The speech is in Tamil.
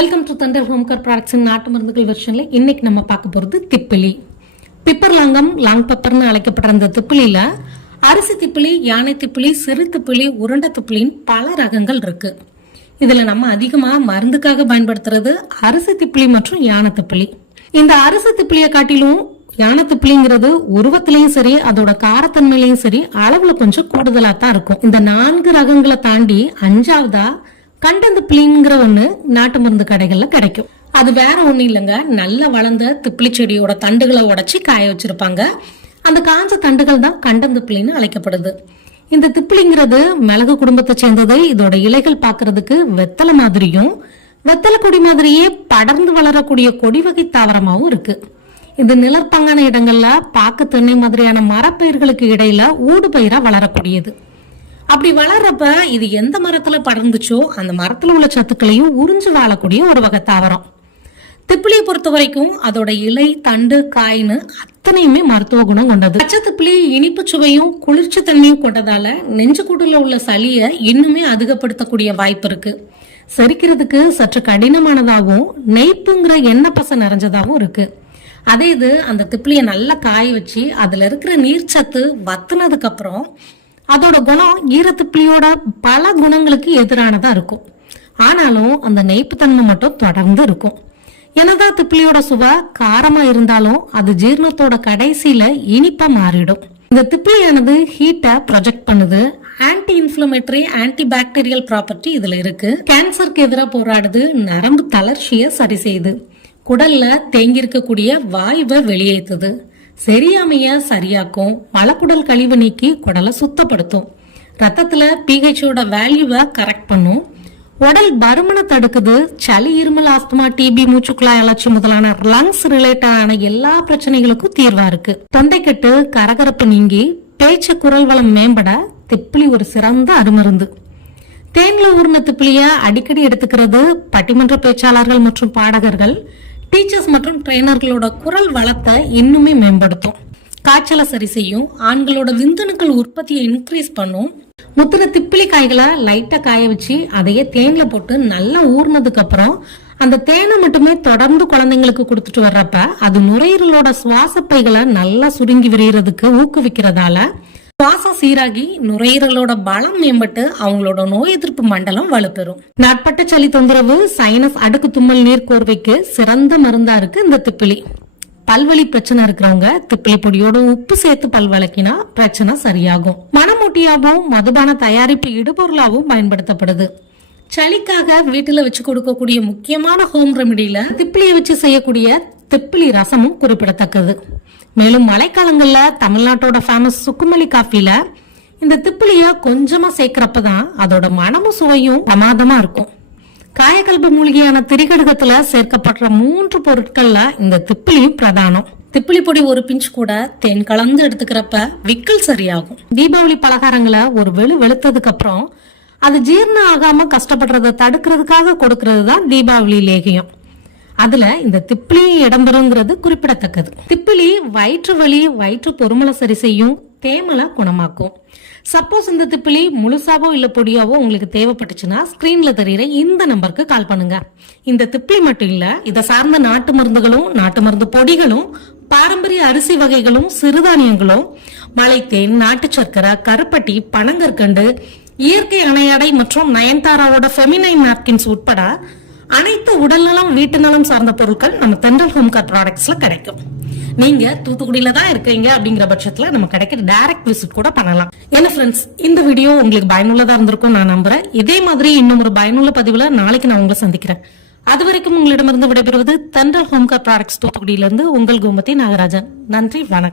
வெல்கம் டு தண்டர் ஹோம்கர் ப்ராடக்ட்ஸின் நாட்டு மருந்துகள் வெர்ஷனில் இன்னைக்கு நம்ம பார்க்க போறது திப்பிலி. பிப்பர் லாங்கம் லாங் பெப்பர்னு அழைக்கப்படுற அந்த திப்பிலியில் அரிசி திப்பிலி யானை திப்பிலி சிறு திப்பிலி உருண்டை திப்பிலின்னு பல ரகங்கள் இருக்கு. இதுல நம்ம அதிகமா மருந்துக்காக பயன்படுத்துறது அரிசி திப்பிலி மற்றும் யானை திப்பிலி. இந்த அரிசி திப்பிலியை காட்டிலும் யானை திப்பிலிங்கிறது உருவத்திலையும் சரி அதோட காரத்தன்மையிலையும் சரி அளவுல கொஞ்சம் கூடுதலாக தான் இருக்கும். இந்த நான்கு ரகங்களை தாண்டி அஞ்சாவதா கண்டந்து பிளின்ங்கிற ஒண்ணு நாட்டு மருந்து கடைகள்ல கிடைக்கும். அது வேற ஒன்றும் இல்லைங்க. நல்ல வளர்ந்த திப்பிலி செடியோட தண்டுகளை உடைச்சி காய வச்சிருப்பாங்க. அந்த காஞ்ச தண்டுகள் தான் கண்டந்து பிளின்னு அழைக்கப்படுது. இந்த திப்பிலிங்கிறது மிளகு குடும்பத்தை சேர்ந்தது இதோட இலைகள் பார்க்கிறதுக்கு வெத்தலை மாதிரியும் வெத்தலை கொடி மாதிரியே படர்ந்து வளரக்கூடிய கொடி வகை தாவரமாகவும் இருக்கு. இது நிலப்பங்கான இடங்கள்ல பாக்கு தென்னை மாதிரியான மரப்பயிர்களுக்கு இடையில ஊடு பயிரா வளரக்கூடியது. அப்படி வளர்றப்ப இது எந்த மரத்துல படர்ந்துச்சோ அந்த மரத்துல உள்ள சத்துக்களையும் உறிஞ்சு வாழக்கூடிய ஒரு வகை தாவரம். திப்பிலியை பொறுத்த வரைக்கும் அதோட இலை தண்டு காய்னு அத்தனையுமே மருத்துவ குணம் கொண்டது. பச்சை திப்பிலி இனிப்பு சுவையும் குளிர்ச்சி தன்மையும் கொண்டதால நெஞ்சுக்கூட்டுல உள்ள சளியை இன்னுமே அதிகப்படுத்தக்கூடிய வாய்ப்பு இருக்கு. செரிக்கிறதுக்கு சற்று கடினமானதாகவும் நெய்ப்புங்கிற எண்ணெய் பசை நிறைஞ்சதாகவும் இருக்கு. அதே இது அந்த திப்பிலியை நல்லா காய வச்சு அதுல இருக்கிற நீர்ச்சத்து வத்துனதுக்கு அப்புறம் அதோட குணம் ஈரத்திப்பிலியோட பல குணங்களுக்கு எதிரானதாக இருக்கும். ஆனாலும் அந்த நெய்ப்புத்தன்மை மட்டும் தொடர்ந்து இருக்கும். என்னதான் திப்பிலியோட சுவை காரமா இருந்தாலும் அது ஜீரணத்தோட கடைசியில இனிப்பா மாறிடும். இந்த திப்பிலியானது ஹீட்டை ப்ரொஜெக்ட் பண்ணுது. Anti inflammatory anti bacterial property இதுல இருக்கு. கேன்சருக்கு எதிராக போராடுது. நரம்பு தளர்ச்சியை சரி செய்யுது. குடல்ல தேங்கி இருக்கக்கூடிய வாயுவை வெளியேற்றுது சரியாமைய சரியாக்கும் மலக்குடல் கழிவு நீக்கி குடலை சுத்தப்படுத்தும். ரத்தத்துல பிஹெச்சோட வேல்யூவை கரெக்ட் பண்ணும். உடல் பருமனை தடுக்குது. சளி இருமல் ஆஸ்துமா டிபி மூச்சுக்குழாய் அலட்சி முதலான லங்ஸ் ரிலேட்டடான எல்லா பிரச்சனைகளுக்கும் தீர்வா இருக்கு. தொண்டைக்கட்டு கரகரப்பு நீங்கி பேச்சு குரல் வளம் மேம்பட திப்பிலி ஒரு சிறந்த அருமருந்து. தேன்ல ஊர்ன திப்பிலிய அடிக்கடி எடுத்துக்கிறது பட்டிமன்ற பேச்சாளர்கள் மற்றும் பாடகர்கள். டீச்சர்ஸ் மற்றும் ட்ரைனர்களோட குரல் வளத்தை இன்னுமே மேம்படுத்தும். காய்ச்சலை சரி செய்யும் ஆண்களோட விந்தணுக்கள் உற்பத்தியை இன்க்ரீஸ் பண்ணும். முத்தின திப்பிலி காய்களை லைட்டா காய வச்சு அதையே தேன்ல போட்டு நல்லா ஊர்னதுக்கு அப்புறம் அந்த தேனை மட்டுமே தொடர்ந்து குழந்தைங்களுக்கு கொடுத்துட்டு வர்றப்ப அது நுரையீரலோட சுவாச பைகளை நல்லா சுருங்கி விரியறதுக்கு ஊக்குவிக்கிறதால சுவாசம் சீராகி நுரையீரலோட பலம் மேம்பட்டு அவங்களோட நோய் எதிர்ப்பு மண்டலம் வலுப்பெறும். நாட்பட்ட சளி தொந்தரவு சைனஸ் அடுக்கு தும்மல் நீர் கோர்வைக்கு சிறந்த மருந்தா இருக்கு இந்த திப்பிலி. பல்வலி பிரச்சனை இருக்கிறவங்க திப்பிலி பொடியோட உப்பு சேர்த்து பல் வளக்கினா பிரச்சனை சரியாகும். மனமூட்டியாகவும் மதுபான தயாரிப்பு இடுபொருளாகவும் பயன்படுத்தப்படுது. சளிக்காக வீட்டுல வச்சு கொடுக்கக்கூடிய முக்கியமான ஹோம் ரெமெடியில திப்பிலியை வச்சு செய்யக்கூடிய திப்பிலி ரசமும் குறிப்பிடத்தக்கது. மேலும் மழைக்காலங்களில் தமிழ்நாட்டோட ஃபேமஸ் சுக்குமல்லி காஃபியில் இந்த திப்பிலியை கொஞ்சமாக சேர்க்குறப்ப தான் அதோட மனமும் சுவையும் பிரமாதமாக இருக்கும். காயக்கல்பு மூலிகையான திரிகடுகத்துல சேர்க்கப்படுற மூன்று பொருட்கள்ல இந்த திப்பிலியும் பிரதானம். திப்பிலி பொடி ஒரு பிஞ்ச் கூட தேன் கலந்து எடுத்துக்கிறப்ப விக்கல் சரியாகும். தீபாவளி பலகாரங்களை ஒரு வெளு வெளுத்ததுக்கு அப்புறம் அது ஜீரணம் ஆகாம கஷ்டப்படுறத தடுக்கிறதுக்காக கொடுக்கறது தான் தீபாவளி லேகியம். அதுல இந்த திப்பிலி இடம்பெறுங்கிறது குறிப்பிடத்தக்கது. திப்பிலி வயிற்று வலி வயிற்று பொறுமலை சரி செய்யும் தேமலை குணமாக்கும். சப்போஸ் இந்த திப்பிலி முழுசாவோ இல்ல பொடியாவோ உங்களுக்கு தேவைப்பட்டுச்சுன்னா ஸ்கிரீன்ல தெரியுற இந்த நம்பருக்கு கால் பண்ணுங்க. இந்த திப்பிலி மட்டும் இல்ல இதை சார்ந்த நாட்டு மருந்துகளும் நாட்டு மருந்து பொடிகளும் பாரம்பரிய அரிசி வகைகளும் சிறுதானியங்களும் மலைத்தேன் நாட்டு சர்க்கரை கருப்பட்டி பனங்கற்கண்டு இயற்கை அணையாடை மற்றும் நயன்தாராவோட ஃபெமினைன் நாப்கின்ஸ் உட்பட அனைத்து உடல்நலம் வீட்டு நலம் சார்ந்த பொருட்கள் நம்ம தென்றல் ஹோம் கேர் ப்ராடக்ட்ஸ்ல கிடைக்கும். நீங்க தூத்துக்குடியில தான் இருக்கீங்க அப்படிங்கிற பட்சத்துல நம்ம கிடைக்கிற டைரக்ட் விசிட் கூட பண்ணலாம். என்ன ஃப்ரெண்ட்ஸ் இந்த வீடியோ உங்களுக்கு பயனுள்ளதா இருந்திருக்கும் நான் நம்புறேன். இதே மாதிரி இன்னும் ஒரு பயனுள்ள பதிவுல நாளைக்கு நான் உங்களை சந்திக்கிறேன். அது வரைக்கும் உங்களிடமிருந்து விடைபெறுவது தென்றல் ஹோம் கார் ப்ராடக்ட்ஸ் தூத்துக்குடியிலிருந்து உங்கள் கோமதி நாகராஜன். நன்றி வணக்கம்.